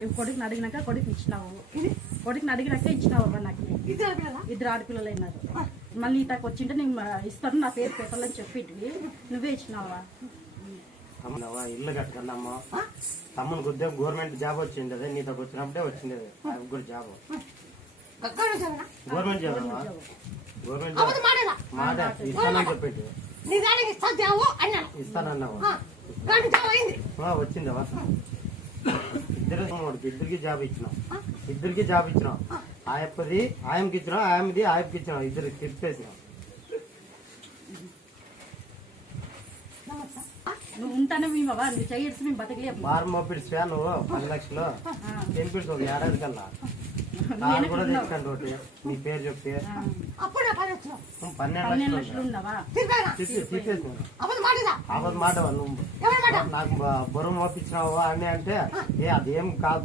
కొడుకుని అడిగినాక కొడుకు ఇచ్చినావు, కొడుకుని అడిగినాక ఇచ్చినావు. నాకు ఇద్దరు ఆడపిల్లలు అయినారు. మళ్ళీ ఇతకు వచ్చింటే నేను ఇస్తాను, నా పేరు పెట్టాలని చెప్పి నువ్వే ఇచ్చినావా? ఇల్లు కట్టుకున్నామ్మా, తమ్మునికి ఉద్యోగం గవర్నమెంట్ జాబ్ వచ్చింది అదే నీతో వచ్చినప్పుడే వచ్చింది కూడా job. Government job government job మాట ఇస్తానని చెప్పేది ఇస్తానన్నావు. వచ్చిందవా? ఇద్దరికి జాబ్ ఇచ్చినాం, ఇద్దరికి జాబ్ ఇచ్చినాం. ఆయప్పది ఆయనకి ఇచ్చినాం, ఆయనది ఆయనకి ఇచ్చినాం, ఇద్దరికి తిప్పేసినాం. నువ్వు ఉంటానే మేము చేయొచ్చు, మేము బతకలేము. బార్ మోపిడ్స్ నువ్వు 10 లక్షలు తెంపిడ్స్ ఒక ఏడాది కల్లా కూడా తెచ్చుకోండి. ఒకటి నీ పేరు చెప్తే 12 లక్షలు తీసేసినావు. అబద్ధ మాట నువ్వు నాకు బరువు మోపించినావు అని అంటే అదేం కాదు.